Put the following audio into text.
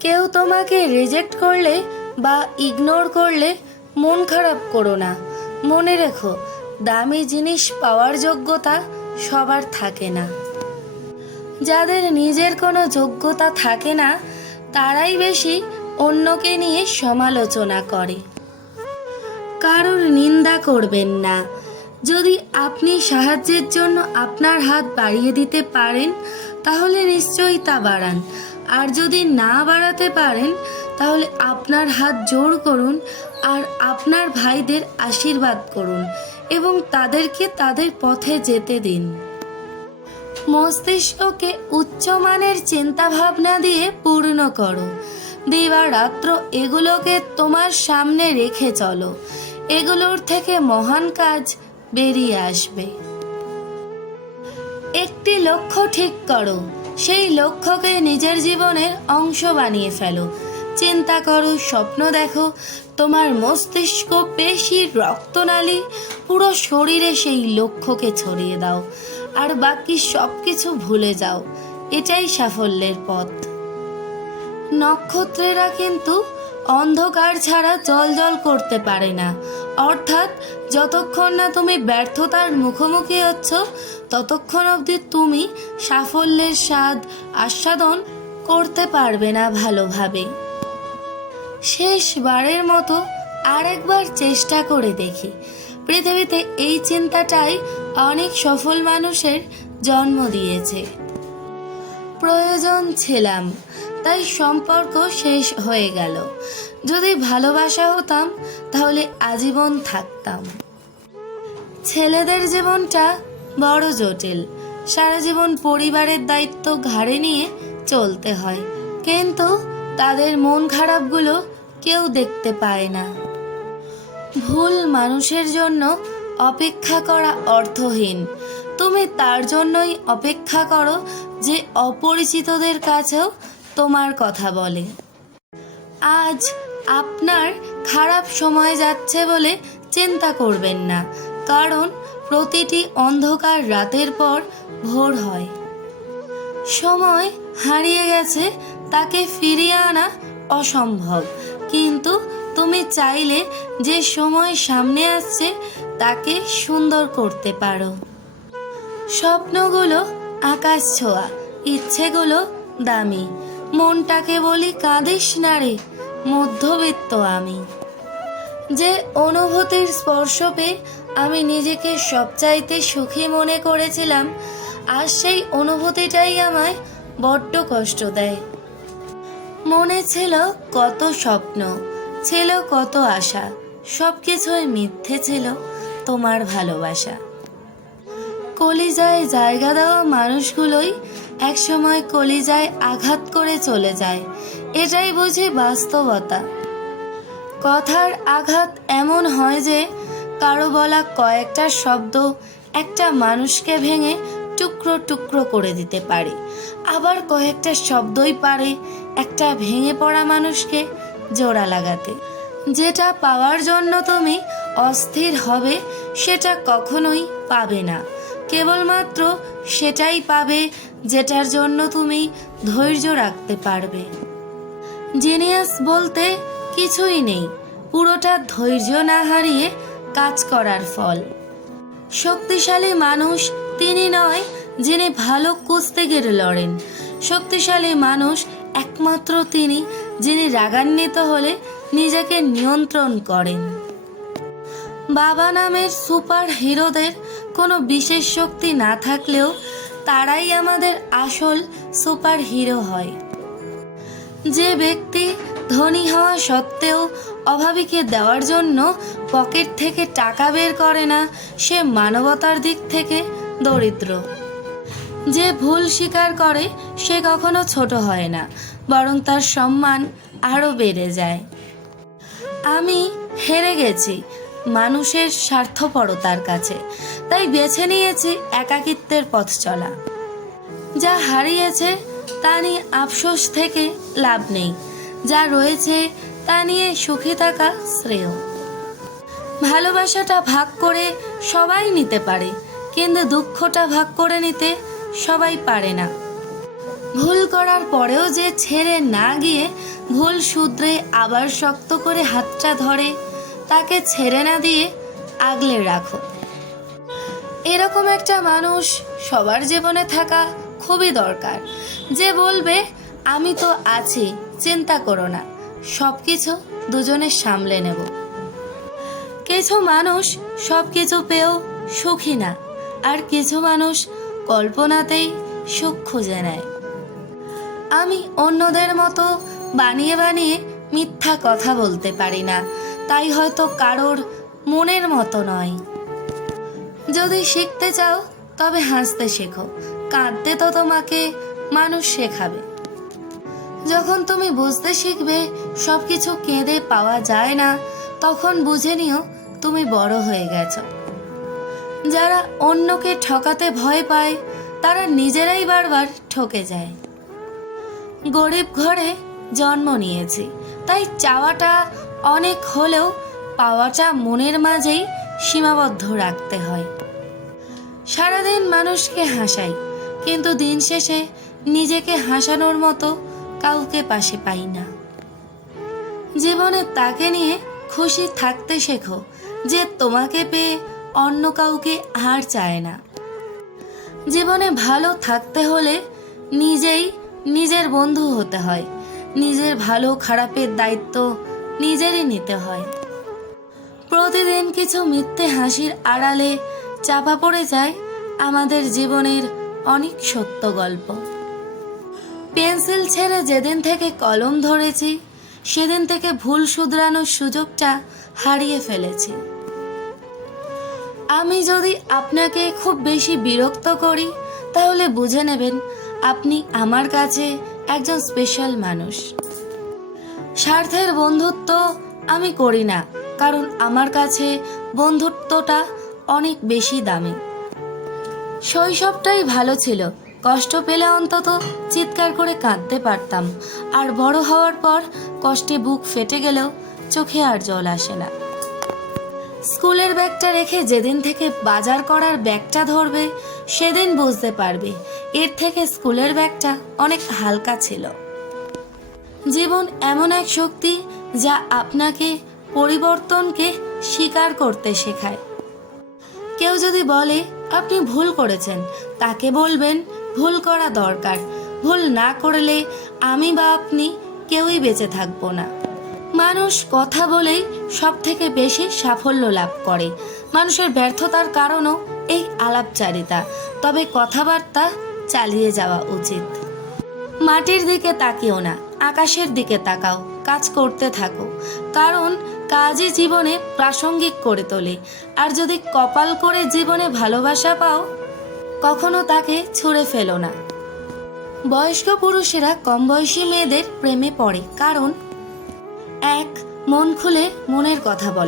কেউ তোমাকে রিজেক্ট করলে বা ইগনোর করলে মন খারাপ করো না। মনে রেখো, দামি জিনিস পাওয়ার যোগ্যতা সবার থাকে না। যাদের নিজের কোনো যোগ্যতা থাকে না, তারাই বেশি অন্যকে নিয়ে সমালোচনা করে। কারোর নিন্দা করবেন না। যদি আপনি সাহায্যের জন্য আপনার হাত বাড়িয়ে দিতে পারেন, তাহলে নিশ্চয়ই তা বাড়ান। আর যদি না বাড়াতে পারেন, তাহলে আপনার হাত জোর করুন আর আপনার ভাইদের আশীর্বাদ করুন এবং তাদেরকে তাদের পথে যেতে দিন। মস্তিষ্ককে উচ্চমানের চিন্তাভাবনা দিয়ে পূর্ণ করো। দিবারাত্র এগুলোকে তোমার সামনে রেখে চলো। এগুলোর থেকে মহান কাজ বেরিয়ে আসবে। একটি লক্ষ্য ঠিক করো। সেই লক্ষ্যকে নিজের জীবনের অংশ বানিয়ে ফেলো। চিন্তা করো, স্বপ্ন দেখো, তোমার মস্তিষ্ক পেশি রক্তনালী পুরো শরীরে সেই লক্ষ্যকে ছড়িয়ে দাও, আর বাকি সব কিছু ভুলে যাও, এটাই সাফল্যের পথ। নক্ষত্রেরা কিন্তু অন্ধকার ছাড়া জল জল করতে পারে না। অর্থাৎ, যতক্ষণ না তুমি ব্যর্থতার মুখোমুখি হচ্ছ ততক্ষণ অবধি তুমি সাফল্যের স্বাদ আস্বাদন করতে পারবে না ভালোভাবে। শেষবারের মতো আরেকবার চেষ্টা করে দেখি। পৃথিবীতে এই চিন্তাটাই অনেক সফল মানুষের জন্ম দিয়েছে। প্রয়োজন ছিলাম, তাই সম্পর্ক শেষ হয়ে গেল। যদি ভালোবাসা হতাম, তাহলে আজীবন থাকতাম। ছেলেদের জীবনটা বড় জটিল। সারা জীবন পরিবারের দায়িত্ব ঘাড়ে নিয়ে চলতে হয়। কিন্তু তাদের মন খারাপগুলো কেউ দেখতে পায় না। ভুল মানুষের জন্য অপেক্ষা করা অর্থহীন। তুমি তার জন্যই অপেক্ষা করো যে অপরিচিতদের কাছেও তোমার কথা বলে। আজ আপনার খারাপ সময় যাচ্ছে বলে চিন্তা করবেন না। কারণ প্রতিটি অন্ধকার রাতের পর ভোর হয়। সময় হারিয়ে গেছে, তাকে ফিরিয়ে আনা অসম্ভব। কিন্তু তুমি চাইলে যে সময় সামনে আসছে, তাকে সুন্দর করতে পারো। স্বপ্নগুলো আকাশ ছোঁয়া, ইচ্ছেগুলো দামি। মনটাকে বলি, কাঁদিস না রে, মধ্যবিত্ত আমি। যে অনুভূতির স্পর্শ পেয়ে আমি নিজেকে সবচাইতে সুখী মনে করেছিলাম, আর সেই অনুভূতিটাই আমায় বড্ড কষ্ট দেয়। মনে ছিল কত স্বপ্ন, ছিল কত আশা সব কিছুই মিথ্যে ছিল তোমার ভালোবাসা। কলিজায় জায়গা দেওয়া মানুষগুলোই একসময় কলিজায় আঘাত করে চলে যায়, এটাই বুঝি বাস্তবতা। কথার আঘাত এমন হয় যে কারও বলা কয়েকটা শব্দ একটা মানুষকে ভেঙে টুকরো টুকরো করে দিতে পারে। আবার কয়েকটা শব্দই পারে একটা ভেঙে পড়া মানুষকে জোড়া লাগাতে। যেটা পাওয়ার জন্য তুমি অস্থির হবে সেটা কখনোই পাবে না। কেবলমাত্র সেটাই পাবে যেটার জন্য তুমি ধৈর্য রাখতে পারবে। জিনিয়াস বলতে কিছুই নেই। পুরোটা ধৈর্য না হারিয়ে কাজ করার ফল। শক্তিশালী মানুষ তিনি নয়, যিনি ভালো কুস্তিগির লড়েন। শক্তিশালী মানুষ একমাত্র তিনি, যিনি রাগান্বিত হলে নিজেকে নিয়ন্ত্রণ করেন। বাবা নামের সুপার হিরোদের কোনো বিশেষ শক্তি না থাকলেও তারাই আমাদের আসল সুপার হিরো হয়। যে ব্যক্তি ধনী হওয়া সত্ত্বেও অভাবীকে দেওয়ার জন্য পকেট থেকে টাকা বের করে না, সে মানবতার দিক থেকে দরিদ্র। যে ভুল স্বীকার করে, সে কখনো ছোট হয় না, বরং তার সম্মান আরও বেড়ে যায়। আমি হেরে গেছি, মানুষের স্বার্থপরতার কাছে, তাই বেছে নিয়েছি একাকিত্বের পথ চলা। যা হারিয়েছে, তা নিয়ে আফসোস থেকে লাভ নেই। যা রয়েছে তা নিয়ে সুখী থাকা শ্রেয়। ভালোবাসাটা ভাগ করে সবাই নিতে পারে, কিন্তু দুঃখটা ভাগ করে নিতে সবাই পারে না। ভুল করার পরেও যে ছেড়ে না গিয়ে ভুল শুধরে আবার শক্ত করে হাতটা ধরে, তাকে ছেড়ে না দিয়ে আগলে রাখো। এরকম একটা মানুষ সবার জীবনে থাকা খুবই দরকার। যে বলবে, আমি তো আছি চিন্তা করো না সব কিছু দুজনে সামলে নেব। কিছু মানুষ সব কিছু পেয়েও সুখী না, আর কিছু মানুষ কল্পনাতেই সুখ খুঁজে নেয়। আমি অন্যদের মতো বানিয়ে বানিয়ে মিথ্যা কথা বলতে পারি না, তাই হয়তো কারোর মনের মতো নয়। যদি শিখতে চাও, তবে হাসতে শেখো, কাঁদতে তো তোমাকে মানুষ শেখাবে। যখন তুমি বুঝতে শিখবে সব কিছু কেঁদে পাওয়া যায় না, তখন বুঝে নিও তুমি বড় হয়ে গেছো। যারা অন্যকে ঠকাতে ভয় পায়, তারা নিজেরাই বারবার ঠকে যায়। গরিব ঘরে জন্ম নিয়েছি, তাই চাওয়াটা অনেক হলেও পাওয়াটা মনের মাঝেই সীমাবদ্ধ রাখতে হয়। সারাদিন মানুষকে হাসাই, কিন্তু দিন শেষে নিজেকে হাসানোর মতো কাউকে পাশে পাই না। জীবনে তাকে নিয়ে খুশি থাকতে শেখো যে তোমাকে পেয়ে অন্য কাউকে হার চায় না। জীবনে ভালো থাকতে হলে নিজেই নিজের বন্ধু হতে হয়, নিজের ভালো খারাপের দায়িত্ব নিজেরই নিতে হয়। প্রতিদিন কিছু মিথ্যে হাসির আড়ালে চাপা পড়ে যায় আমাদের জীবনের অনেক সত্য গল্প। পেন্সিল ছেড়ে যেদিন থেকে কলম ধরেছি, সেদিন থেকে ভুল শুধরানোর সুযোগটা হারিয়ে ফেলেছি। আমি যদি আপনাকে খুব বেশি বিরক্ত করি, তাহলে বুঝে নেবেন আপনি আমার কাছে একজন স্পেশাল মানুষ। স্বার্থের বন্ধুত্ব আমি করি না, কারণ আমার কাছে বন্ধুত্বটা অনেক বেশি দামি। শৈশবটাই ভালো ছিল কষ্ট পেলে অন্তত চিৎকার করে কাঁদতে পারতাম। আর বড় হওয়ার পর কষ্টে বুক ফেটে গেলেও চোখে আর জল আসে না। স্কুলের ব্যাগটা রেখে যেদিন থেকে বাজার করার ব্যাগটা ধরবে, সেদিন বুঝতে পারবে এর থেকে স্কুলের ব্যাগটা অনেক হালকা ছিল। জীবন এমন এক শক্তি যা আপনাকে পরিবর্তনকে স্বীকার করতে শেখায়। কেউ যদি বলে, আপনি ভুল করেছেন। তাকে বলবেন ভুল করা দরকার। ভুল না করলে আমি বা আপনি কেউই বেঁচে থাকব না। মানুষ কথা বলেই সব থেকে বেশি সাফল্য লাভ করে। মানুষের ব্যর্থতার কারণও এই আলাপচারিতা। তবে কথাবার্তা চালিয়ে যাওয়া উচিত। মাটির দিকে তাকিও না, আকাশের দিকে তাকাও, কাজ করতে থাকো। কারণ কাজই জীবনে প্রাসঙ্গিক করে তোলে। আর যদি কপাল করে জীবনে ভালোবাসা পাও কখনো তাকে ছুঁড়ে ফেলো না। বয়স্ক পুরুষেরা কম বয়সী মেয়েদের প্রেমে পড়ে, কারণ এক, মন খুলে মনের কথা বলা।